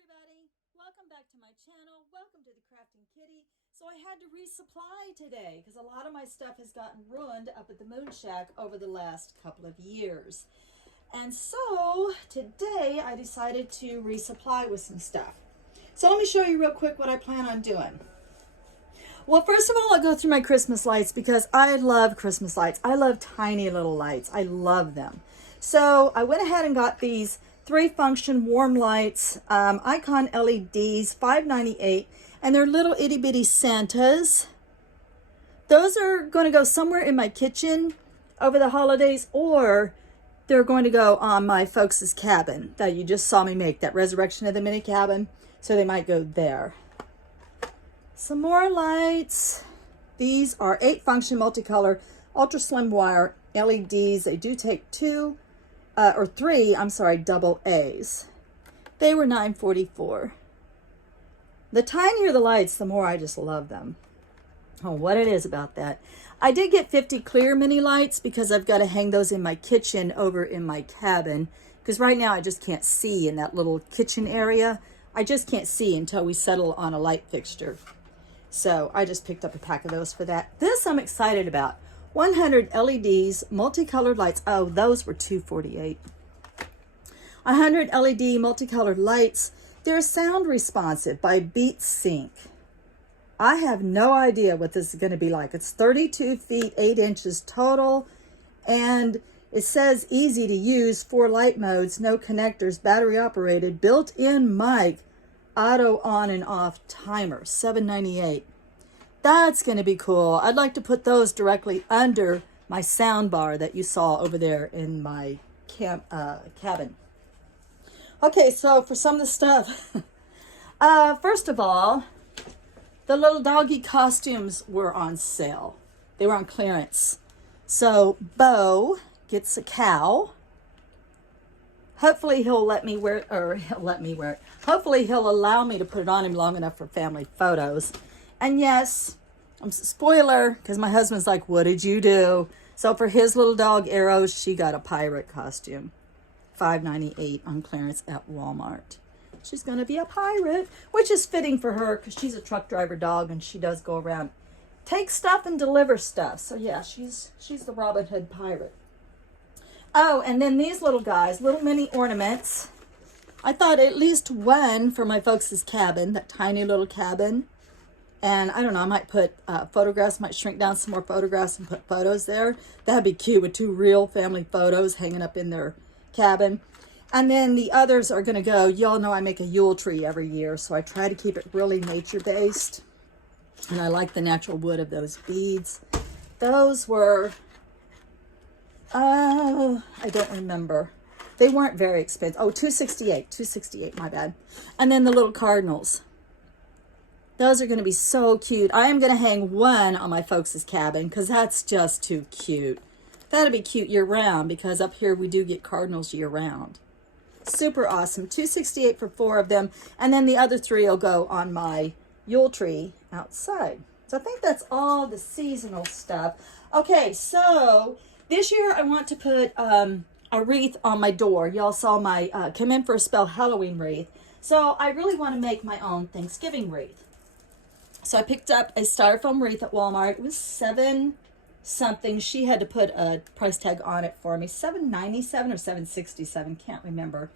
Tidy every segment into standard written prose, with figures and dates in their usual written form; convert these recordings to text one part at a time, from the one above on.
everybody, welcome back to my channel. Welcome to the Crafting Kitty. So I had to resupply today because a lot of my stuff has gotten ruined up at the Moon Shack over the last couple of years. And so today I decided to resupply with some stuff. So let me show you real quick what I plan on doing. Well, first of all, I'll go through my Christmas lights because I love Christmas lights. I love tiny little lights. I love them. So I went ahead and got these 3-function warm lights, Icon LEDs, $5.98, and they're little itty bitty Santas. Those are going to go somewhere in my kitchen over the holidays, or they're going to go on my folks' cabin that you just saw me make, that resurrection of the mini cabin. So they might go there. Some more lights. These are 8-function multicolor ultra slim wire LEDs. They do take three double A's. They were $9.44. The tinier the lights, the more I just love them. Oh, what it is about that. I did get 50 clear mini lights because I've got to hang those in my kitchen over in my cabin. Because right now I just can't see in that little kitchen area. I just can't see until we settle on a light fixture. So I just picked up a pack of those for that. This I'm excited about. 100 LEDs, multicolored lights. Oh, those were $2.48. 100 LED multicolored lights. They're sound responsive by BeatSync. I have no idea what this is going to be like. It's 32 feet, 8 inches total. And it says easy to use, 4 light modes, no connectors, battery operated, built-in mic, auto on and off timer, $7.98. That's going to be cool. I'd like to put those directly under my sound bar that you saw over there in my cabin. Okay, so for some of the stuff, first of all, the little doggy costumes were on sale. They were on clearance. So Bo gets a cow. Hopefully he'll let me wear it, or he'll let me wear it. Hopefully he'll allow me to put it on him long enough for family photos. And yes, spoiler, because my husband's like, what did you do? So for his little dog, Arrows, she got a pirate costume. $5.98 on clearance at Walmart. She's going to be a pirate, which is fitting for her because she's a truck driver dog and she does go around, take stuff and deliver stuff. So yeah, she's the Robin Hood pirate. Oh, and then these little guys, little mini ornaments. I thought at least one for my folks' cabin, that tiny little cabin. And I don't know, I might put photographs, might shrink down some more photographs and put photos there. That'd be cute with 2 real family photos hanging up in their cabin. And then the others are going to go, y'all know I make a Yule tree every year, so I try to keep it really nature-based. And I like the natural wood of those beads. Those were, I don't remember. They weren't very expensive. Oh, $2.68, my bad. And then the little cardinals. Those are going to be so cute. I am going to hang one on my folks' cabin because that's just too cute. That'll be cute year-round because up here we do get cardinals year-round. Super awesome. $2.68 for 4 of them. And then the other 3 will go on my Yule tree outside. So I think that's all the seasonal stuff. Okay, so this year I want to put a wreath on my door. Y'all saw my Come In For A Spell Halloween wreath. So I really want to make my own Thanksgiving wreath. So I picked up a styrofoam wreath at Walmart. It was $7 something. She had to put a price tag on it for me. $7.97 or $7.67, can't remember.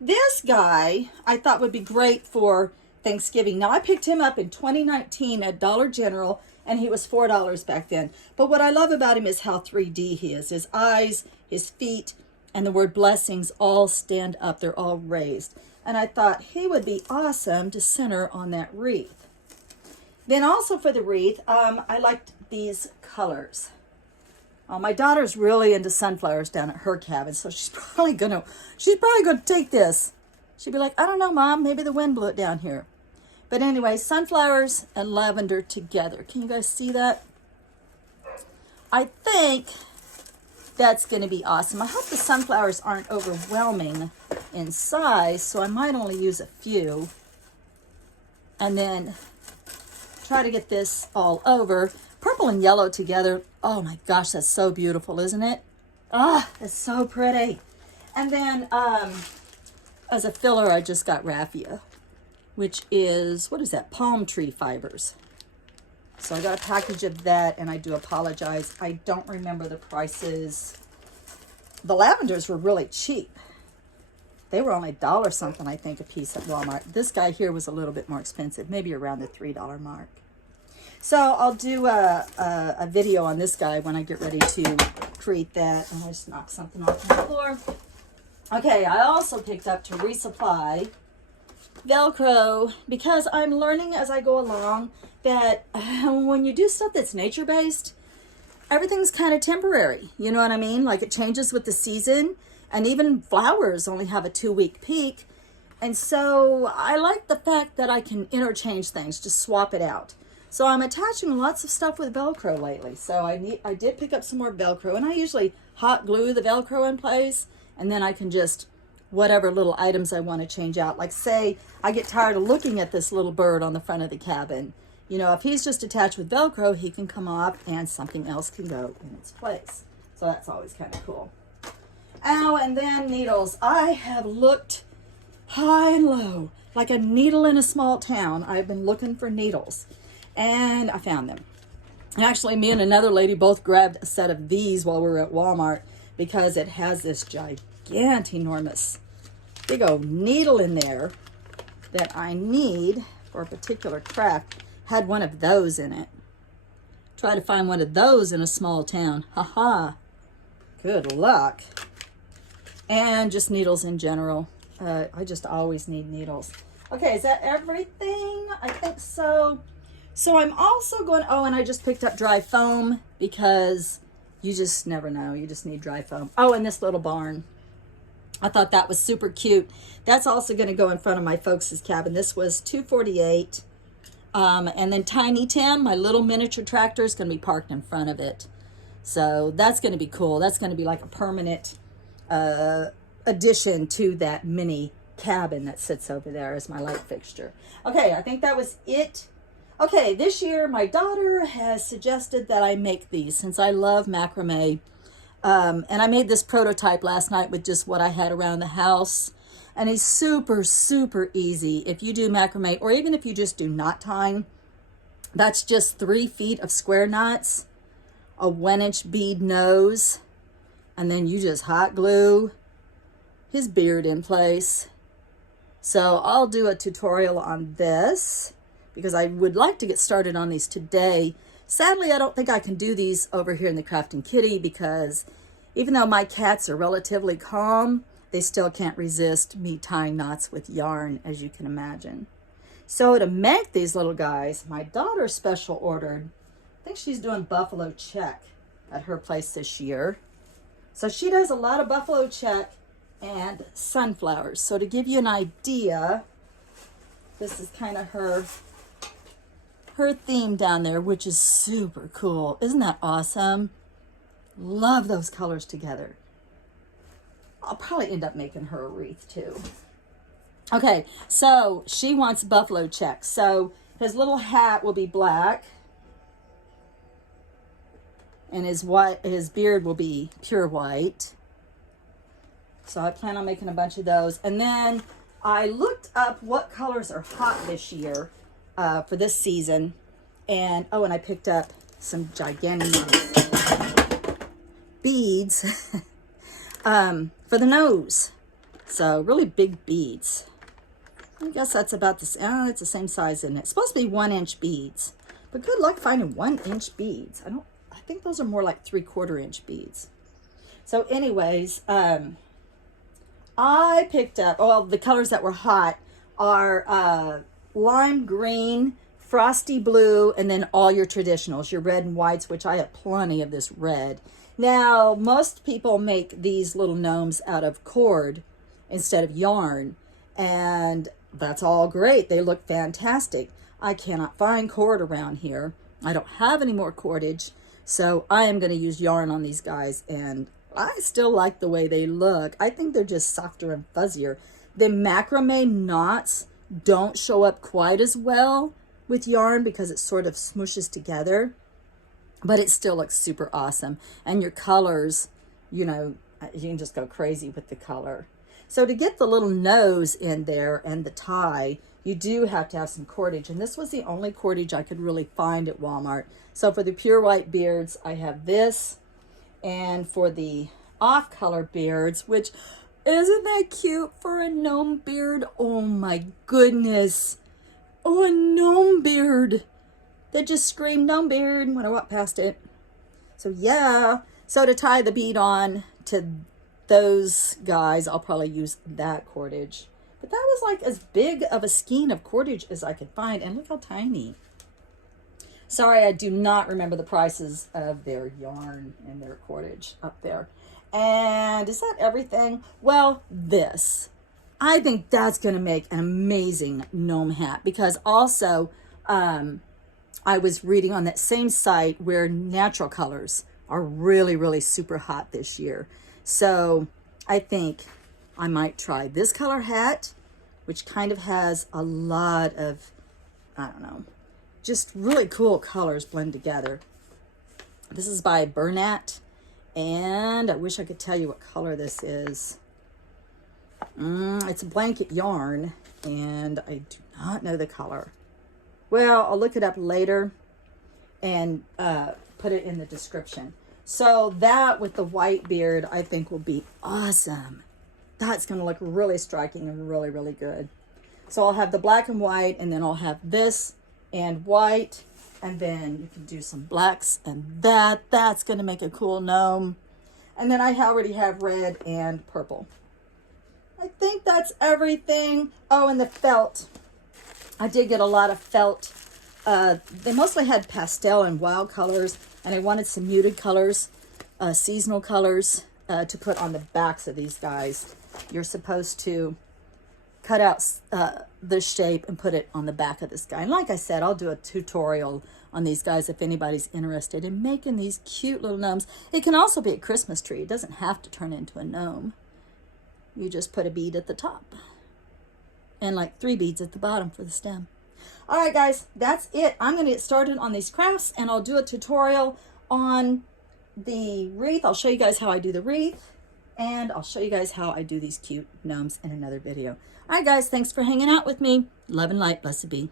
This guy I thought would be great for Thanksgiving. Now I picked him up in 2019 at Dollar General and he was $4 back then. But what I love about him is how 3D he is. His eyes, his feet, and the word blessings all stand up. They're all raised. And I thought he would be awesome to center on that wreath. Then also for the wreath, I liked these colors. My daughter's really into sunflowers down at her cabin, so she's probably gonna take this. She'd be like, I don't know, Mom, maybe the wind blew it down here. But anyway, sunflowers and lavender together. Can you guys see that? I think that's gonna be awesome. I hope the sunflowers aren't overwhelming in size, so I might only use a few. And then try to get this all over. Purple and yellow together. Oh my gosh, that's so beautiful, isn't it? Ah, it's so pretty. And then as a filler, I just got raffia. which is, what is that? Palm tree fibers. So I got a package of that, and I do apologize. I don't remember the prices. The lavenders were really cheap. They were only $1 something, I think, a piece at Walmart. This guy here was a little bit more expensive, maybe around the $3 mark. So I'll do a video on this guy when I get ready to create that. And I just knocked something off the floor. Okay, I also picked up to resupply Velcro because I'm learning as I go along that when you do stuff that's nature-based, everything's kind of temporary. You know what I mean? Like it changes with the season, and even flowers only have a 2-week peak. And so I like the fact that I can interchange things, just swap it out. So I'm attaching lots of stuff with Velcro lately. So I did pick up some more Velcro, and I usually hot glue the Velcro in place, and then I can just, whatever little items I want to change out. Like say, I get tired of looking at this little bird on the front of the cabin. You know, if he's just attached with Velcro, he can come off and something else can go in its place. So that's always kind of cool. Oh, and then needles. I have looked high and low, like a needle in a small town. I've been looking for needles, and I found them. And actually, me and another lady both grabbed a set of these while we were at Walmart because it has this gigantic-enormous big old needle in there that I need for a particular craft. Had one of those in it. Try to find one of those in a small town. Haha. Good luck. And just needles in general. I just always need needles. Okay, is that everything? I think so. So I'm also going, oh, and I just picked up dry foam because you just never know. You just need dry foam. Oh, and this little barn. I thought that was super cute. That's also going to go in front of my folks' cabin. This was $248. And then Tiny Tim, my little miniature tractor, is going to be parked in front of it. So that's going to be cool. That's going to be like a permanent addition to that mini cabin that sits over there as my light fixture. Okay, I think that was it. Okay, this year my daughter has suggested that I make these since I love macrame. And I made this prototype last night with just what I had around the house. And it's super, super easy. If you do macrame, or even if you just do knot tying, that's just 3 feet of square knots, a 1-inch bead nose, and then you just hot glue his beard in place. So I'll do a tutorial on this because I would like to get started on these today. Sadly, I don't think I can do these over here in the Crafting Kitty because even though my cats are relatively calm, they still can't resist me tying knots with yarn, as you can imagine. So to make these little guys, my daughter special ordered, I think she's doing buffalo check at her place this year. So she does a lot of buffalo check and sunflowers. So to give you an idea, this is kind of her theme down there, which is super cool. Isn't that awesome? Love those colors together. I'll probably end up making her a wreath too. Okay, so she wants buffalo check. So his little hat will be black, and his beard will be pure white. So I plan on making a bunch of those. And then I looked up what colors are hot this year for this season. And oh, and I picked up some gigantic beads for the nose. So really big beads. I guess that's about this. It's the same size, isn't it? It's supposed to be 1-inch beads, but good luck finding 1-inch beads. I think those are more like 3/4-inch beads. So anyways, I picked up, well, the colors that were hot are lime green, frosty blue, and then all your traditionals, your red and whites, which I have plenty of this red. Now, most people make these little gnomes out of cord instead of yarn, and that's all great. They look fantastic. I cannot find cord around here. I don't have any more cordage, so I am going to use yarn on these guys, and I still like the way they look. I think they're just softer and fuzzier. The macrame knots don't show up quite as well with yarn because it sort of smooshes together, but it still looks super awesome. And your colors, you know, you can just go crazy with the color. So to get the little nose in there and the tie, you do have to have some cordage. And this was the only cordage I could really find at Walmart. So for the pure white beards, I have this. And for the off-color beards, which isn't that cute for a gnome beard? Oh my goodness. Oh, a gnome beard. That just screamed gnome beard when I walked past it. So yeah. So to tie the bead on to those guys, I'll probably use that cordage. But that was like as big of a skein of cordage as I could find. And look how tiny. Sorry, I do not remember the prices of their yarn and their cordage up there. And is that everything? Well, this. I think that's going to make an amazing gnome hat. Because also, I was reading on that same site where natural colors are really, really super hot this year. So I think I might try this color hat, which kind of has a lot of, I don't know, just really cool colors blend together. This is by Bernat, and I wish I could tell you what color this is. It's a blanket yarn, and I do not know the color. Well, I'll look it up later and put it in the description. So that with the white beard, I think will be awesome. That's going to look really striking and really, really good. So I'll have the black and white, and then I'll have this and white, and then you can do some blacks and that's going to make a cool gnome. And then I already have red and purple. I think that's everything. Oh, and the felt. I did get a lot of felt. They mostly had pastel and wild colors, and I wanted some muted colors, seasonal colors, to put on the backs of these guys. You're supposed to cut out the shape and put it on the back of this guy. And like I said, I'll do a tutorial on these guys if anybody's interested in making these cute little gnomes. It can also be a Christmas tree. It doesn't have to turn into a gnome. You just put a bead at the top and like 3 beads at the bottom for the stem. All right, guys, that's it. I'm going to get started on these crafts, and I'll do a tutorial on the wreath. I'll show you guys how I do the wreath, and I'll show you guys how I do these cute gnomes in another video. All right, guys, thanks for hanging out with me. Love and light. Blessed be.